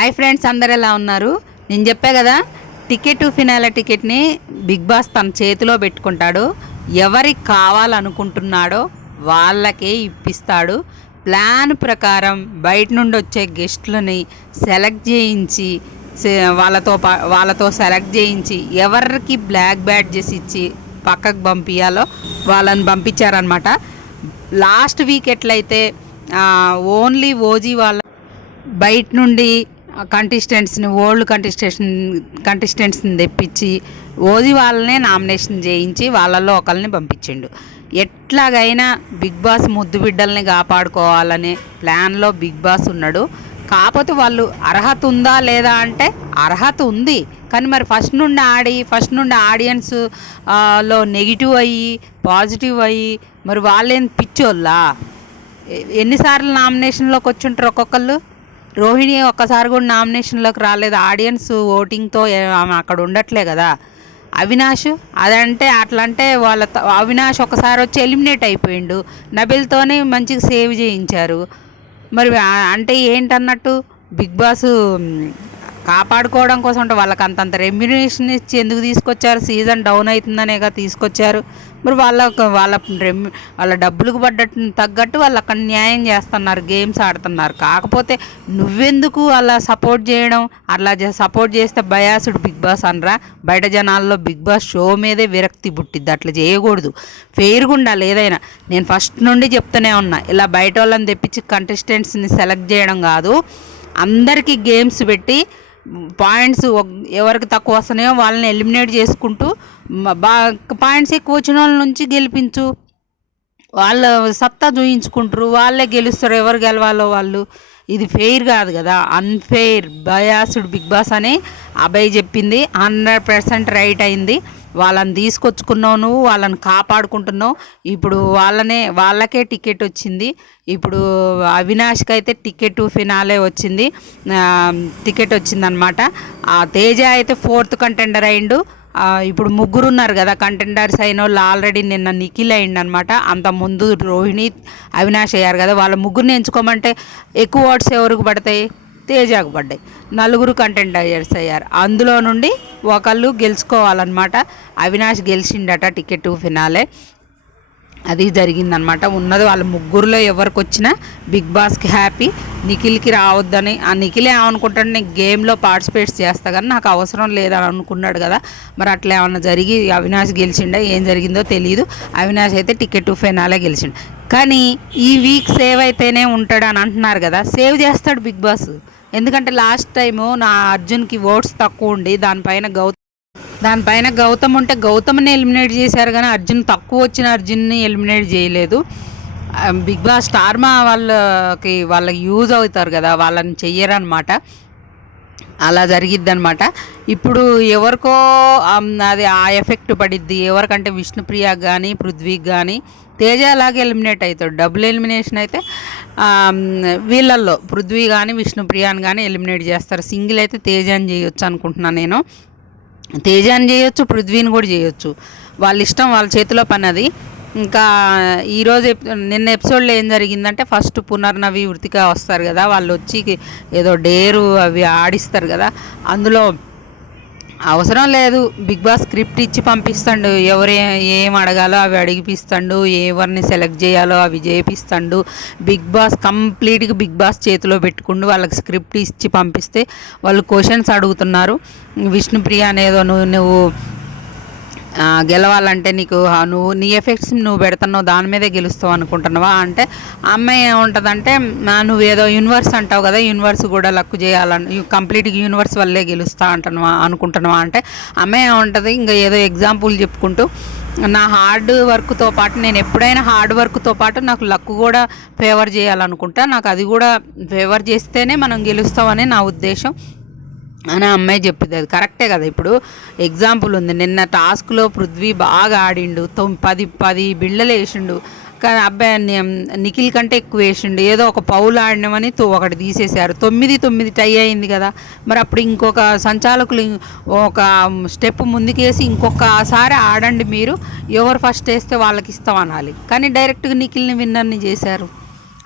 Hi friends, అందరు ఎలా ఉన్నారు? నేను చెప్పా కదా, టికెట్ ఫినాల టికెట్ని బిగ్ బాస్ తన చేతిలో పెట్టుకుంటాడు. ఎవరికి కావాలనుకుంటున్నాడో వాళ్ళకే ఇప్పిస్తాడు. ప్లాన్ ప్రకారం బయట నుండి వచ్చే గెస్టులని సెలెక్ట్ చేయించి వాళ్ళతో సెలెక్ట్ చేయించి ఎవరికి బ్లాక్ బ్యాడ్జెస్ ఇచ్చి పక్కకు పంపించాలో వాళ్ళని పంపించారనమాట. లాస్ట్ వీక్ ఎట్లయితే ఓన్లీ ఓజీ వాళ్ళ బయట నుండి ఓల్డ్ కంటెస్టెంట్స్ని తెప్పించి ఓజీ వాళ్ళనే నామినేషన్ చేయించి వాళ్ళల్లో ఒకరిని పంపించిండు. ఎట్లాగైనా బిగ్ బాస్ ముద్దు బిడ్డల్ని కాపాడుకోవాలనే ప్లాన్లో బిగ్ బాస్ ఉన్నాడు. కాకపోతే వాళ్ళు అర్హత ఉందా లేదా అంటే అర్హత ఉంది, కానీ మరి ఫస్ట్ నుండి ఆడియన్స్ లో నెగిటివ్ అయ్యి పాజిటివ్ అయ్యి మరి వాళ్ళేం పిచ్చోళ్ళా? ఎన్నిసార్లు నామినేషన్లోకి వచ్చుంటారు ఒక్కొక్కళ్ళు? రోహిణి ఒక్కసారి కూడా నామినేషన్లోకి రాలేదు. ఆడియన్స్ ఓటింగ్తో ఆమె అక్కడ ఉండట్లే కదా. అవినాష్ అదంటే అట్లంటే అవినాష్ ఒకసారి వచ్చి ఎలిమినేట్ అయిపోయిండు. నబిల్తోనే మంచిగా సేవ్ చేయించారు. మరి అంటే ఏంటన్నట్టు బిగ్ బాస్ కాపాడుకోవడం కోసం అంటే వాళ్ళకి అంతంత రెమ్యునరేషన్ ఇచ్చి ఎందుకు తీసుకొచ్చారు? సీజన్ డౌన్ అవుతుందనేగా తీసుకొచ్చారు. మరి వాళ్ళ డబ్బులకు తగ్గట్టు వాళ్ళు అక్కడ న్యాయం చేస్తున్నారు, గేమ్స్ ఆడుతున్నారు. కాకపోతే నువ్వెందుకు అలా సపోర్ట్ చేయడం? అలా సపోర్ట్ చేస్తే బయాసుడు బిగ్ బాస్ అనరా? బయట జనాల్లో బిగ్ బాస్ షో మీదే విరక్తి పుట్టిద్ది. అట్లా చేయకూడదు, ఫెయిర్గా ఉండాలి ఏదైనా. నేను ఫస్ట్ నుండి చెప్తూనే ఉన్నా, ఇలా బయట వాళ్ళని తెప్పించి కంటెస్టెంట్స్ని సెలెక్ట్ చేయడం కాదు. అందరికీ గేమ్స్ పెట్టి పాయింట్స్ ఎవరికి తక్కువ వస్తున్నాయో వాళ్ళని ఎలిమినేట్ చేసుకుంటూ పాయింట్స్ ఎక్కువ వచ్చిన వాళ్ళ నుంచి గెలిపించు. వాళ్ళ సత్తా చూయించుకుంటారు, వాళ్ళే గెలుస్తారు. ఎవరు గెలవాలో వాళ్ళు. ఇది ఫెయిర్ కాదు కదా, అన్ఫెయిర్, బయాస్డ్ బిగ్ బాస్ అని అభయ్ చెప్పింది 100% రైట్ అయింది. వాళ్ళని తీసుకొచ్చుకున్నావు, నువ్వు వాళ్ళని కాపాడుకుంటున్నావు. ఇప్పుడు వాళ్ళకే టికెట్ వచ్చింది. ఇప్పుడు అవినాష్కి అయితే టికెట్ ఫినాలే టికెట్ వచ్చిందనమాట. తేజ అయితే 4th కంటెండర్ అయిండు. ఇప్పుడు ముగ్గురు ఉన్నారు కదా కంటెండర్స్ అయిన వాళ్ళు. ఆల్రెడీ నిన్న నిఖిల్ అయిండనమాట. అంత ముందు రోహిణి, అవినాష్ అయ్యారు కదా. వాళ్ళ ముగ్గురిని ఎంచుకోమంటే ఎక్కువ ఓట్స్ ఎవరికి పడతాయి? తేజకు పడ్డాయి. 4 కంటెండర్స్ అయ్యారు. అందులో నుండి ఒకళ్ళు గెలుచుకోవాలన్నమాట. అవినాష్ గెలిచిండట టికెట్ ఫినాలే. అది జరిగిందనమాట. ఉన్నది వాళ్ళ ముగ్గురులో ఎవరికి వచ్చినా బిగ్ బాస్కి హ్యాపీ. నిఖిల్కి రావద్దని, ఆ నిఖిల్ ఏమనుకుంటాడు, నేను గేమ్లో పార్టిసిపేట్ చేస్తా కానీ నాకు అవసరం లేదని అనుకున్నాడు కదా. మరి అట్లా ఏమన్నా జరిగి అవినాష్ గెలిచిండా? ఏం జరిగిందో తెలియదు. అవినాష్ అయితే టికెట్ ఫైనాలే గెలిచిండు. కానీ ఈ వీక్ సేవ్ అయితేనే ఉంటాడు అని అంటున్నారు కదా. సేవ్ చేస్తాడు బిగ్ బాస్. ఎందుకంటే లాస్ట్ టైము నా అర్జున్కి ఓట్స్ తక్కువ ఉండి దానిపైన గౌతమ్ ఉంటే గౌతమ్ని ఎలిమినేట్ చేశారు, కానీ అర్జున్ తక్కువ వచ్చిన అర్జున్ని ఎలిమినేట్ చేయలేదు. బిగ్ బాస్ స్టార్మా వాళ్ళకి యూజ్ అవుతారు కదా, వాళ్ళని చెయ్యరనమాట. అలా జరిగిద్దనమాట. ఇప్పుడు ఎవరికో అది ఆ ఎఫెక్ట్ పడిద్ది. ఎవరికంటే విష్ణుప్రియకి కానీ పృథ్వీకి కానీ. తేజ అలాగే ఎలిమినేట్ అవుతాడు. డబుల్ ఎలిమినేషన్ అయితే వీళ్ళల్లో పృథ్వీ కానీ విష్ణుప్రియాని కానీ ఎలిమినేట్ చేస్తారు. సింగిల్ అయితే తేజాని చేయొచ్చు అనుకుంటున్నాను నేను. తేజాని చేయొచ్చు, పృథ్వీని కూడా చేయొచ్చు. వాళ్ళ ఇష్టం, వాళ్ళ చేతిలో పని అది. ఇంకా నిన్న ఎపిసోడ్లో ఏం జరిగిందంటే, ఫస్ట్ పునర్నవి వృతిక వస్తారు కదా. వాళ్ళు వచ్చి ఏదో డేరు అవి ఆడిస్తారు కదా. అందులో అవసరం లేదు, బిగ్ బాస్ స్క్రిప్ట్ ఇచ్చి పంపిస్తాడు. ఏం అడగాలో అవి అడిగిపిస్తాడు, ఎవరిని సెలెక్ట్ చేయాలో అవి చేపిస్తాడు. బిగ్ బాస్ కంప్లీట్గా బిగ్ బాస్ చేతిలో పెట్టుకుంటూ వాళ్ళకి స్క్రిప్ట్ ఇచ్చి పంపిస్తే వాళ్ళు క్వశ్చన్స్ అడుగుతున్నారు. విష్ణుప్రియ అనేదో నువ్వు గెలవాలంటే నువ్వు నీ ఎఫెక్ట్స్ నువ్వు పెడుతున్నావు, దాని మీదే గెలుస్తావు అనుకుంటున్నావా అంటే, అమ్మాయి ఏముంటుందంటే, నువ్వేదో యూనివర్స్ అంటావు కదా, యూనివర్స్ కూడా లక్కు చేయాలని, కంప్లీట్గా యూనివర్స్ వల్లే గెలుస్తా అనుకుంటున్నావా అంటే, అమ్మాయి ఏముంటుంది ఇంకా ఏదో ఎగ్జాంపుల్ చెప్పుకుంటూ, నా హార్డ్ వర్క్తో పాటు నేను ఎప్పుడైనా హార్డ్ వర్క్తో పాటు నాకు లక్ కూడా ఫేవర్ చేయాలనుకుంటా, నాకు అది కూడా ఫేవర్ చేస్తేనే మనం గెలుస్తామని నా ఉద్దేశం అని అమ్మాయి చెప్పింది. అది కరెక్టే కదా. ఇప్పుడు ఎగ్జాంపుల్ ఉంది, నిన్న టాస్క్లో పృథ్వీ బాగా ఆడిండు, 10 బిళ్ళలు వేసిండు. కానీ అబ్బాయి నిఖిల్ కంటే ఎక్కువ వేసిండు. ఏదో ఒక పౌలు ఆడినామని ఒకటి తీసేశారు. 9 టై అయింది కదా. మరి అప్పుడు ఇంకొక సంచాలకులు ఒక స్టెప్ ముందుకేసి ఇంకొకసారి ఆడండి, మీరు ఎవరు ఫస్ట్ వేస్తే వాళ్ళకి ఇస్తాం అనాలి. కానీ డైరెక్ట్గా నిఖిల్ని విన్నర్ని చేశారు.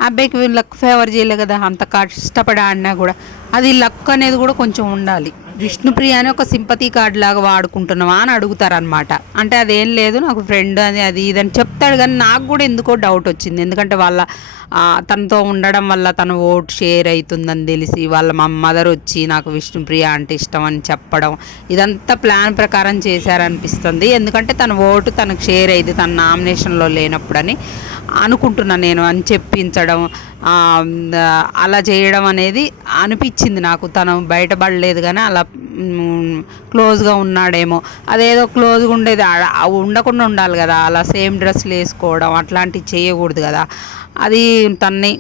ఆ అబ్బాయికి లక్ ఫేవర్ చేయలే కదా, అంత కష్టపడి ఆడినా కూడా. అది లక్ అనేది కూడా కొంచెం ఉండాలి. విష్ణుప్రియ అని ఒక సింపతి కార్డ్ లాగా వాడుకుంటున్నావా అని అడుగుతారనమాట. అంటే అదేం లేదు, నాకు ఫ్రెండ్ అని అది ఇదని చెప్తాడు. కానీ నాకు కూడా ఎందుకో డౌట్ వచ్చింది. ఎందుకంటే తనతో ఉండడం వల్ల తన ఓట్ షేర్ అవుతుందని తెలిసి వాళ్ళ మా మదర్ వచ్చి నాకు విష్ణుప్రియ అంటే ఇష్టం అని చెప్పడం, ఇదంతా ప్లాన్ ప్రకారం చేశారనిపిస్తుంది. ఎందుకంటే తన ఓటు తనకు షేర్ అయ్యింది తన నామినేషన్లో లేనప్పుడని అనుకుంటున్నా నేను అని చెప్పించడం, అలా చేయడం అనేది అనిపించింది నాకు. తను బయటపడలేదు కానీ అలా క్లోజ్గా ఉన్నాడేమో. అదేదో క్లోజ్గా ఉండేది ఉండకుండా ఉండాలి కదా, అలా సేమ్ డ్రెస్సులు వేసుకోవడం అట్లాంటివి చేయకూడదు కదా. అది తన్ని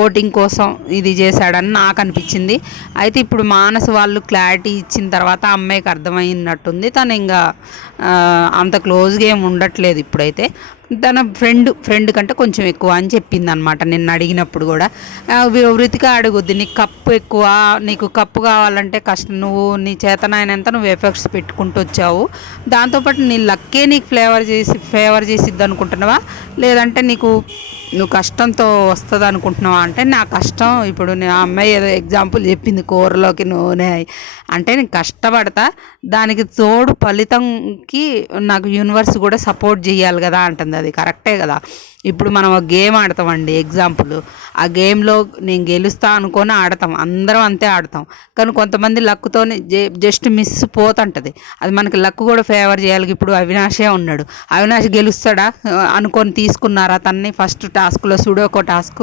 ఓటింగ్ కోసం ఇది చేశాడని నాకు అనిపించింది. అయితే ఇప్పుడు మానస్ వాళ్ళు క్లారిటీ ఇచ్చిన తర్వాత అమ్మాయికి అర్థమైనట్టుంది. తను ఇంకా అంత క్లోజ్గా ఏమి ఉండట్లేదు ఇప్పుడైతే. తన ఫ్రెండ్ కంటే కొంచెం ఎక్కువ అని చెప్పింది అనమాట నిన్ను అడిగినప్పుడు కూడా. వృతిక అడుగుద్ది, నీకు కప్పు ఎక్కువ, నీకు కప్పు కావాలంటే కష్టం, నువ్వు నీ చేతనైనంత నువ్వు ఎఫెక్ట్స్ పెట్టుకుంటూ వచ్చావు, దాంతోపాటు నీ లక్కే నీకు ఫేవర్ చేసిద్ది అనుకుంటున్నావా, లేదంటే నువ్వు కష్టంతో వస్తుంది అనుకుంటున్నావా అంటే, నా కష్టం ఇప్పుడు ఆ అమ్మాయి ఏదో ఎగ్జాంపుల్ చెప్పింది, కూరలోకి నూనె అంటే నేను కష్టపడతా, దానికి తోడు ఫలితంకి నాకు యూనివర్స్ కూడా సపోర్ట్ చేయాలి కదా అంటుంది. అది కరెక్టే కదా. ఇప్పుడు మనం ఒక గేమ్ ఆడతామండి, ఎగ్జాంపుల్ ఆ గేమ్లో నేను గెలుస్తా అనుకొని ఆడతాం, అందరం అంతే ఆడతాం. కానీ కొంతమంది లక్తోనే జస్ట్ మిస్ పోతుంటుంది. అది మనకి లక్ కూడా ఫేవర్ చేయాలి. ఇప్పుడు అవినాషే ఉన్నాడు, అవినాష్ గెలుస్తాడా అనుకొని తీసుకున్నారా తన్ని ఫస్ట్ టాస్క్లో, సుడోకో టాస్క్.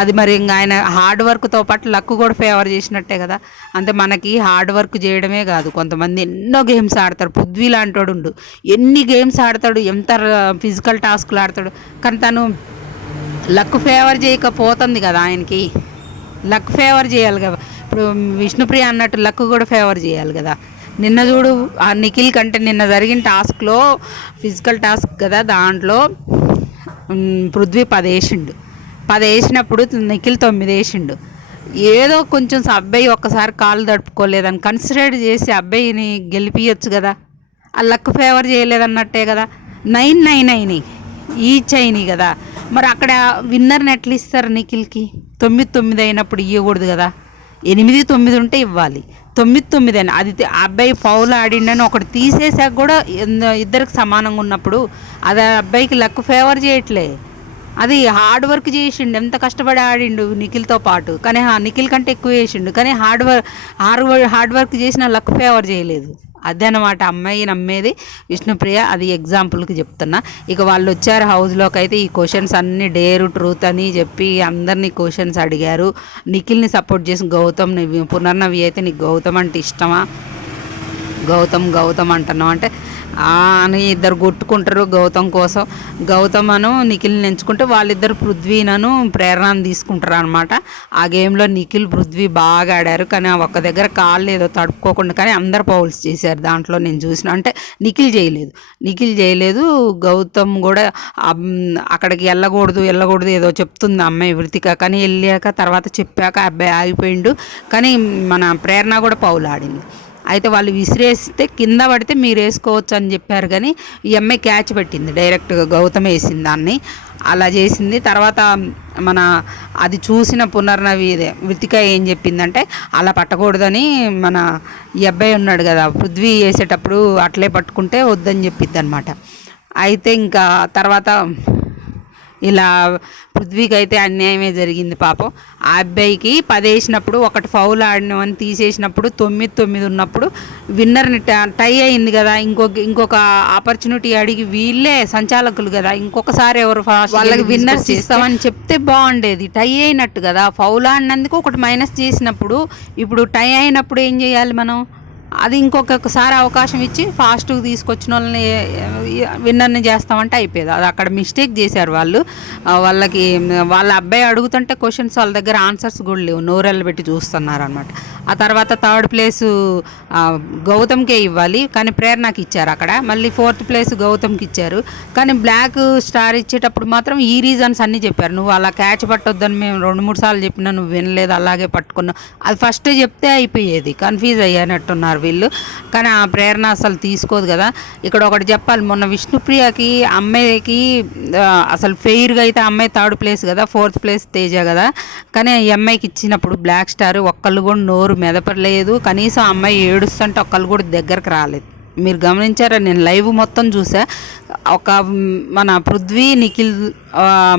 అది మరి ఇంకా ఆయన హార్డ్ వర్క్తో పాటు లక్ కూడా ఫేవర్ చేసినట్టే కదా. అంటే మనకి హార్డ్ వర్క్ చేయడమే కాదు, కొంతమంది ఎన్నో గేమ్స్ ఆడతాడు. పృథ్వీ లాంటోడు ఉండు, ఎన్ని గేమ్స్ ఆడతాడు, ఎంత ఫిజికల్ టాస్క్లు ఆడతాడు. కానీ తను లక్ ఫేవర్ చేయకపోతుంది కదా, ఆయనకి లక్ ఫేవర్ చేయాలి కదా. ఇప్పుడు విష్ణుప్రియ అన్నట్టు లక్ కూడా ఫేవర్ చేయాలి కదా. నిన్న చూడు ఆ నిఖిల్ కంటే నిన్న జరిగిన టాస్క్లో ఫిజికల్ టాస్క్ కదా, దాంట్లో పృథ్వీ 10 వేసినప్పుడు నిఖిల్ 9 వేసిండు. ఏదో కొంచెం అబ్బాయి ఒక్కసారి కాలు తడుపుకోలేదని కన్సిడర్ చేసి అబ్బాయిని గెలిపియచ్చు కదా. ఆ లక్ ఫేవర్ చేయలేదన్నట్టే కదా. 9 ఈచ్ అయినాయి కదా. మరి అక్కడ విన్నర్ని ఎట్లా ఇస్తారు నిఖిల్కి? 9 అయినప్పుడు ఇవ్వకూడదు కదా. 8-9 ఉంటే ఇవ్వాలి. 9 అని అది అబ్బాయి ఫౌల్ ఆడిండని ఒకటి తీసేసాక కూడా ఇద్దరికి సమానంగా ఉన్నప్పుడు అది అబ్బాయికి లక్ ఫేవర్ చేయట్లే. అది హార్డ్ వర్క్ చేసిండు, ఎంత కష్టపడి ఆడిండు నిఖిల్తో పాటు. కానీ నిఖిల్ కంటే ఎక్కువ చేసిండు, కానీ హార్డ్ వర్క్ చేసిన లక్ ఫేవర్ చేయలేదు. అదే అనమాట అమ్మాయి నమ్మేది విష్ణుప్రియ. అది ఎగ్జాంపుల్కి చెప్తున్నా. ఇక వాళ్ళు వచ్చారు హౌస్లోకి. అయితే ఈ క్వశ్చన్స్ అన్నీ డేరు ట్రూత్ అని చెప్పి అందరినీ క్వశ్చన్స్ అడిగారు. నిఖిల్ని సపోర్ట్ చేసి గౌతమ్, పునర్నవి అయితే నీకు గౌతమ్ అంటే ఇష్టమా, గౌతమ్ అంటున్నావు అంటే అని ఇద్దరు కొట్టుకుంటారు గౌతమ్ కోసం. గౌతమ్ నిఖిల్ని ఎంచుకుంటే వాళ్ళిద్దరు పృథ్వీనను ప్రేరణను తీసుకుంటారు అనమాట. ఆ గేమ్లో నిఖిల్ పృథ్వీ బాగా ఆడారు, కానీ ఒక్క దగ్గర కాళ్ళు ఏదో తడుపుకోకుండా, కానీ అందరు పౌల్స్ చేశారు దాంట్లో నేను చూసిన. అంటే నిఖిల్ చేయలేదు. గౌతమ్ కూడా అక్కడికి వెళ్ళకూడదు ఏదో చెప్తుంది అమ్మాయి వృతిక, కానీ వెళ్ళాక తర్వాత చెప్పాక అబ్బాయి ఆగిపోయిండు. కానీ మన ప్రేరణ కూడా పౌలు ఆడింది. అయితే వాళ్ళు విసిరేస్తే కింద పడితే మీరు వేసుకోవచ్చు అని చెప్పారు, కానీ ఈ అమ్మాయి క్యాచ్ పెట్టింది, డైరెక్ట్గా గౌతమ్ వేసింది దాన్ని. అలా చేసింది. తర్వాత అది చూసిన పునర్నవి వృతిక ఏం చెప్పిందంటే అలా పట్టకూడదని, ఈ అబ్బాయి ఉన్నాడు కదా పృథ్వీ వేసేటప్పుడు అట్లే పట్టుకుంటే వద్దని చెప్పిద్ది అనమాట. అయితే ఇంకా తర్వాత ఇలా పృథ్వీకి అయితే అన్యాయమే జరిగింది పాపం. ఆ అబ్బాయికి 10 వేసినప్పుడు ఒకటి ఫౌల్ ఆడినవని తీసేసినప్పుడు 9 ఉన్నప్పుడు విన్నర్ని టై అయింది కదా. ఇంకొక ఆపర్చునిటీ అడిగి వీళ్ళే సంచాలకులు కదా, ఇంకొకసారి ఎవరు వాళ్ళకి విన్నర్స్ ఇస్తామని చెప్తే బాగుండేది. టై అయినట్టు కదా, ఫౌల్ ఆడినందుకు ఒకటి మైనస్ చేసినప్పుడు, ఇప్పుడు టై అయినప్పుడు ఏం చేయాలి మనం? అది ఇంకొకసారి అవకాశం ఇచ్చి ఫాస్ట్గా తీసుకొచ్చిన వాళ్ళని విన్నర్ని చేస్తామంటే అయిపోయేది. అది అక్కడ మిస్టేక్ చేశారు వాళ్ళకి. వాళ్ళ అబ్బాయి అడుగుతుంటే క్వశ్చన్స్ వాళ్ళ దగ్గర ఆన్సర్స్ కూడా లేవు, నోరెళ్ళు పెట్టి చూస్తున్నారు అనమాట. ఆ తర్వాత 3rd ప్లేసు గౌతమ్కే ఇవ్వాలి, కానీ ప్రేరణకి ఇచ్చారు అక్కడ. మళ్ళీ 4th ప్లేస్ గౌతమ్కి ఇచ్చారు, కానీ బ్లాక్ స్టార్ ఇచ్చేటప్పుడు మాత్రం ఈ రీజన్స్ అన్నీ చెప్పారు. నువ్వు అలా క్యాచ్ పట్టొద్దని మేము 2-3 సార్లు చెప్పినా నువ్వు వినలేదు, అలాగే పట్టుకున్నావు. అది ఫస్ట్ చెప్తే అయిపోయేది. కన్ఫ్యూజ్ అయ్యానట్టున్నారు వీళ్ళు. కానీ ఆ ప్రేరణ అసలు తీసుకోదు కదా. ఇక్కడ ఒకటి చెప్పాలి, మొన్న విష్ణుప్రియకి అమ్మాయికి అసలు ఫెయిర్గా అయితే అమ్మాయి 3rd ప్లేస్ కదా, 4th ప్లేస్ తేజ కదా. కానీ ఈ అమ్మాయికి ఇచ్చినప్పుడు బ్లాక్ స్టార్ ఒక్కళ్ళు కూడా నోరు మెదపలేదు. కనీసం అమ్మాయి ఏడుస్తుంటే ఒక్కళ్ళు కూడా దగ్గరకు రాలేదు. మీరు గమనించారా? నేను లైవ్ మొత్తం చూసా. ఒక మన పృథ్వీ, నిఖిల్,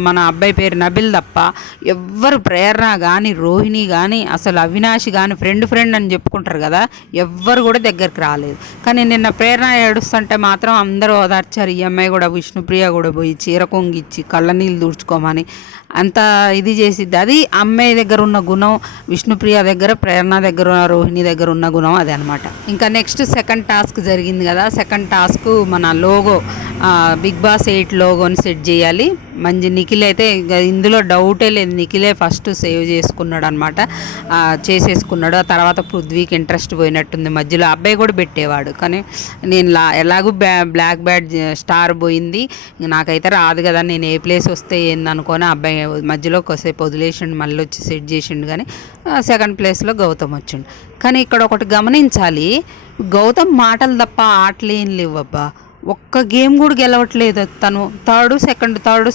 మన అబ్బాయి పేరు నబిల్ తప్ప ఎవ్వరు, ప్రేరణ కానీ, రోహిణి కానీ, అసలు అవినాష్ కానీ ఫ్రెండ్ అని చెప్పుకుంటారు కదా, ఎవ్వరు కూడా దగ్గరికి రాలేదు. కానీ నిన్న ప్రేరణ ఏడుస్తుంటే మాత్రం అందరూ ఓదార్చారు. ఈ అమ్మాయి కూడా, విష్ణుప్రియ కూడా పోయి చీర కొంగిచ్చి కళ్ళ నీళ్ళు దూడ్చుకోమని అంత ఇది చేసిద్ది. అది అమ్మాయి దగ్గర ఉన్న గుణం, విష్ణుప్రియ దగ్గర, ప్రేరణ దగ్గర, రోహిణి దగ్గర ఉన్న గుణం అదే అనమాట. ఇంకా నెక్స్ట్ సెకండ్ టాస్క్ జరిగింది కదా. సెకండ్ టాస్క్ మన లోగో, బిగ్ బాస్ 8 లోగోని సెట్ చేయాలి. మంచి నిఖిల్ అయితే ఇందులో డౌటే లేదు, నిఖిలే ఫస్ట్ సేవ్ చేసుకున్నాడు అనమాట, చేసేసుకున్నాడు. ఆ తర్వాత పృథ్వీకి ఇంట్రెస్ట్ పోయినట్టుంది. మధ్యలో అబ్బాయి కూడా పెట్టేవాడు, కానీ నేను ఎలాగూ బ్లాక్ బ్యాడ్ స్టార్ పోయింది, నాకైతే రాదు కదా, నేను ఏ ప్లేస్ వస్తే ఏందనుకొని అబ్బాయి మధ్యలో కొద్దిసేపు వదిలేసిండు, మళ్ళీ వచ్చి సెట్ చేసిండు. కానీ సెకండ్ ప్లేస్లో గౌతమ్ వచ్చిండు. కానీ ఇక్కడ ఒకటి గమనించాలి, గౌతమ్ మాటలు తప్ప ఆటలు ఏం లేవు అబ్బా. ఒక్క గేమ్ కూడా గెలవట్లేదు తను. థర్డ్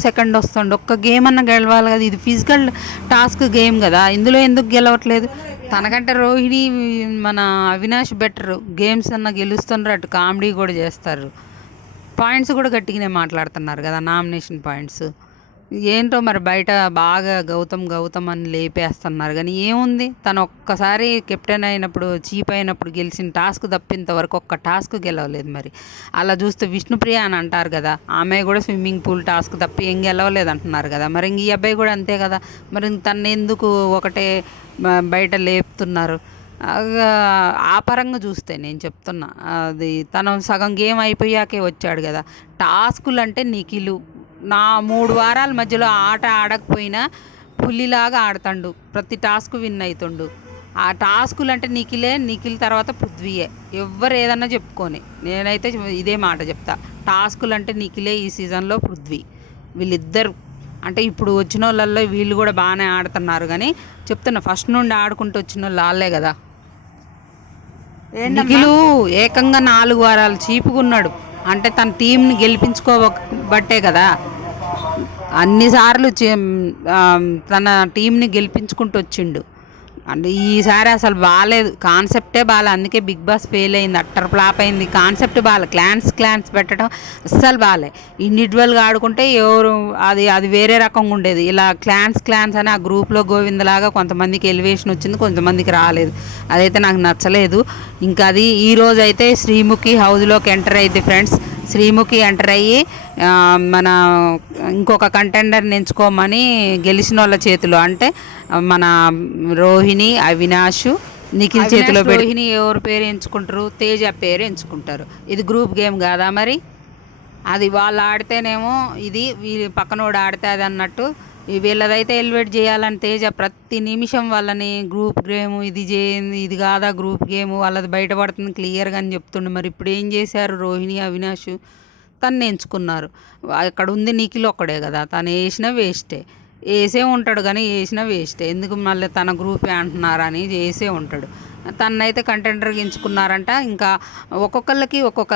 సెకండ్ వస్తుండు. ఒక్క గేమ్ అన్న గెలవాలి కదా, ఇది ఫిజికల్ టాస్క్ గేమ్ కదా, ఇందులో ఎందుకు గెలవట్లేదు? తనకంటే రోహిణి, మన అవినాష్ బెటర్, గేమ్స్ అన్న గెలుస్తున్నారు, అటు కామెడీ కూడా చేస్తారు, పాయింట్స్ కూడా గట్టిగానే మాట్లాడుతున్నారు కదా, నామినేషన్ పాయింట్స్. ఏంటో మరి బయట బాగా గౌతమ్ అని లేపేస్తున్నారు. కానీ ఏముంది, తను ఒక్కసారి కెప్టెన్ అయినప్పుడు, చీప్ అయినప్పుడు గెలిచిన టాస్క్ తప్పింతవరకు ఒక్క టాస్క్ గెలవలేదు. మరి అలా చూస్తే విష్ణుప్రియ అని అంటారు కదా, ఆమె కూడా స్విమ్మింగ్ పూల్ టాస్క్ తప్పి ఏం గెలవలేదు అంటున్నారు కదా. మరి ఇంక ఈ అబ్బాయి కూడా అంతే కదా. మరి తను ఎందుకు ఒకటే బయట లేపుతున్నారు? ఆ పరంగా చూస్తే నేను చెప్తున్నా, అది తను సగం గేమ్ అయిపోయాకే వచ్చాడు కదా. టాస్కులు అంటే నిఖిలు నా 3 వారాల మధ్యలో ఆట ఆడకపోయినా పులిలాగా ఆడుతాడు, ప్రతి టాస్క్ విన్ అవుతుండు. ఆ టాస్కులు అంటే నిఖిల్ తర్వాత పృథ్వీయే, ఎవ్వరు ఏదన్నా చెప్పుకొని, నేనైతే ఇదే మాట చెప్తా, టాస్కులు అంటే నిఖిలే, ఈ సీజన్లో పృథ్వీ, వీళ్ళిద్దరు. అంటే ఇప్పుడు వచ్చిన వాళ్ళల్లో వీళ్ళు కూడా బాగానే ఆడుతున్నారు. కానీ చెప్తున్నా, ఫస్ట్ నుండి ఆడుకుంటూ వచ్చిన వాళ్ళు వాళ్ళే కదా. నిఖిలు ఏకంగా 4 వారాలు చీపుకున్నాడు. అంటే తన టీంని గెలిపించుకోబట్టే కదా, అన్నిసార్లు తన టీంని గెలిపించుకుంటూ వచ్చిండు. అంటే ఈసారి అసలు బాగాలేదు, కాన్సెప్టే బాగాలేదు. అందుకే బిగ్ బాస్ ఫెయిల్ అయింది, అట్టర్ ఫ్లాప్ అయింది. కాన్సెప్ట్ బాగాలేదు, క్లాన్స్ పెట్టడం అస్సలు బాగాలే. ఇండివిజువల్గా ఆడుకుంటే ఎవరు అది వేరే రకంగా ఉండేది. ఇలా క్లాన్స్ అని ఆ గ్రూప్లో గోవిందలాగా కొంతమందికి ఎలివేషన్ వచ్చింది, కొంతమందికి రాలేదు. అదైతే నాకు నచ్చలేదు. ఇంకా అది ఈరోజు అయితే శ్రీముఖి హౌస్లోకి ఎంటర్ అయింది ఫ్రెండ్స్. శ్రీముఖి ఎంటర్ అయ్యి మన ఇంకొక కంటెండర్ని ఎంచుకోమని గెలిచిన వాళ్ళ చేతిలో, అంటే మన రోహిణి, అవినాష్, నిఖిల్ చేతిలో పెట్టి, రోహిణి ఎవరి పేరు ఎంచుకుంటారు? తేజ పేరు ఎంచుకుంటారు. ఇది గ్రూప్ గేమ్ కాదా మరి? అది వాళ్ళు ఆడితేనేమో ఇది, వీళ్ళు పక్కనోడు ఆడితే అది అన్నట్టు. వీళ్ళదైతే ఎలివేట్ చేయాలని తేజ ప్రతి నిమిషం వాళ్ళని గ్రూప్ గేమ్ ఇది చేయండి, ఇది కాదా గ్రూప్ గేమ్, వాళ్ళది బయటపడుతుంది క్లియర్గా అని చెప్తుండే. మరి ఇప్పుడు ఏం చేశారు? రోహిణి, అవినాష్ తను ఎంచుకున్నారు. అక్కడ ఉంది నిఖిల్ ఒక్కడే కదా, తను వేసినా వేస్టే, వేసే ఉంటాడు. కానీ వేసినా వేస్టే, ఎందుకు మళ్ళీ తన గ్రూపే అంటున్నారని వేసే ఉంటాడు. తనైతే కంటెండర్గా ఎంచుకున్నారంట. ఇంకా ఒక్కొక్కళ్ళకి ఒక్కొక్క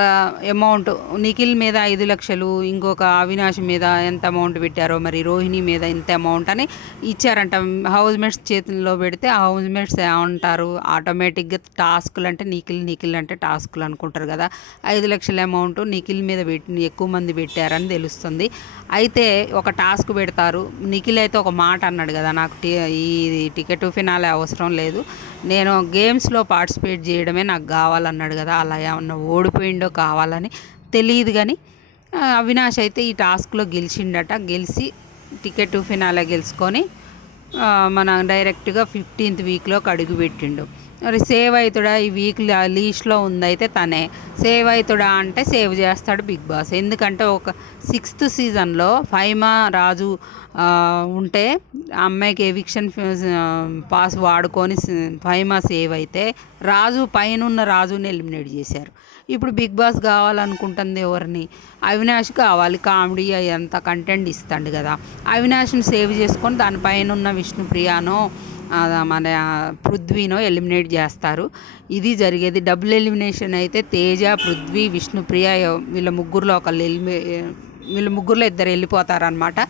అమౌంట్, నిఖిల్ మీద 5 లక్షలు, ఇంకొక అవినాష్ మీద ఎంత అమౌంట్ పెట్టారో, మరి రోహిణి మీద ఎంత అమౌంట్ అని ఇచ్చారంట. హౌస్ మేట్స్ చేతుల్లో పెడితే ఆ హౌస్ మేట్స్ ఏమంటారు, ఆటోమేటిక్గా టాస్కులు అంటే నిఖిల్ అంటే టాస్కులు అనుకుంటారు కదా. 5 లక్షల అమౌంట్ నిఖిల్ మీద ఎక్కువ మంది పెట్టారని తెలుస్తుంది. అయితే ఒక టాస్క్ పెడతారు. నిఖిల్ అయితే ఒక మాట అన్నాడు కదా, నాకు ఈ టికెట్ ఫినాలే అవసరం లేదు, నేను గేమ్స్లో పార్టిసిపేట్ చేయడమే నాకు కావాలన్నాడు కదా. అలా ఏమన్నా ఓడిపోయిండో కావాలని తెలియదు. కానీ అవినాష్ అయితే ఈ టాస్క్లో గెలిచిండట. గెలిచి టికెట్ ఫినాలే గెలుచుకొని మన డైరెక్ట్గా 15th వీక్లోకి అడుగు పెట్టిండు. మరి సేవ్ అవుతాడా? ఈ వీక్ లీస్ట్లో ఉందైతే తనే సేవ్ అవుతాడా అంటే సేవ్ చేస్తాడు బిగ్ బాస్. ఎందుకంటే ఒక 6th సీజన్లో ఫైమా రాజు ఉంటే అమ్మాయికి ఎవిక్షన్ పాస్ వాడుకొని ఫైమా సేవ్ అయితే రాజుని ఎలిమినేట్ చేశారు. ఇప్పుడు బిగ్ బాస్ కావాలనుకుంటుంది ఎవరిని? అవినాష్ కావాలి, కామెడీ అంత కంటెంట్ ఇస్తాడు కదా. అవినాష్ని సేవ్ చేసుకొని దానిపైన ఉన్న విష్ణుప్రియానో మన పృథ్వీనో ఎలిమినేట్ చేస్తారు. ఇది జరిగేది. డబుల్ ఎలిమినేషన్ అయితే తేజ, పృథ్వీ, విష్ణుప్రియ వీళ్ళ ముగ్గురులో ఇద్దరు వెళ్ళిపోతారనమాట.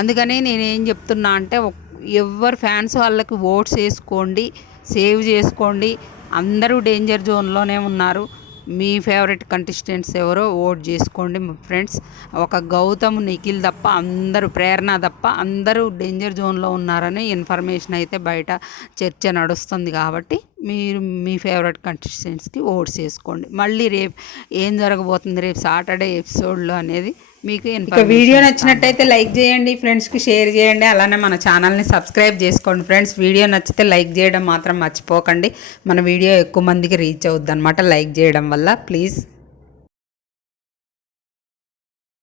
అందుకని నేనేం చెప్తున్నా అంటే ఎవరు ఫ్యాన్స్ వాళ్ళకి ఓట్స్ వేసుకోండి, సేవ్ చేసుకోండి. అందరూ డేంజర్ జోన్లోనే ఉన్నారు. మీ ఫేవరెట్ కంటెస్టెంట్స్ ఎవరో ఓట్ చేసుకోండి ఫ్రెండ్స్. ఒక గౌతమ్, నిఖిల్ తప్ప అందరూ, ప్రేరణ తప్ప అందరూ డేంజర్ జోన్లో ఉన్నారని ఇన్ఫర్మేషన్ అయితే బయట చర్చ నడుస్తుంది. కాబట్టి మీరు మీ ఫేవరెట్ కంటెస్టెంట్స్కి ఓట్స్ వేసుకోండి. మళ్ళీ రేపు ఏం జరగబోతుంది రేపు సాటర్డే ఎపిసోడ్లో అనేది మీకు వీడియో నచ్చినట్టయితే లైక్ చేయండి, ఫ్రెండ్స్కి షేర్ చేయండి, అలానే మన ఛానల్ని సబ్స్క్రైబ్ చేసుకోండి ఫ్రెండ్స్. వీడియో నచ్చితే లైక్ చేయడం మాత్రం మర్చిపోకండి. మన వీడియో ఎక్కువ మందికి రీచ్ అవుద్ది అనమాట లైక్ చేయడం వల్ల. ప్లీజ్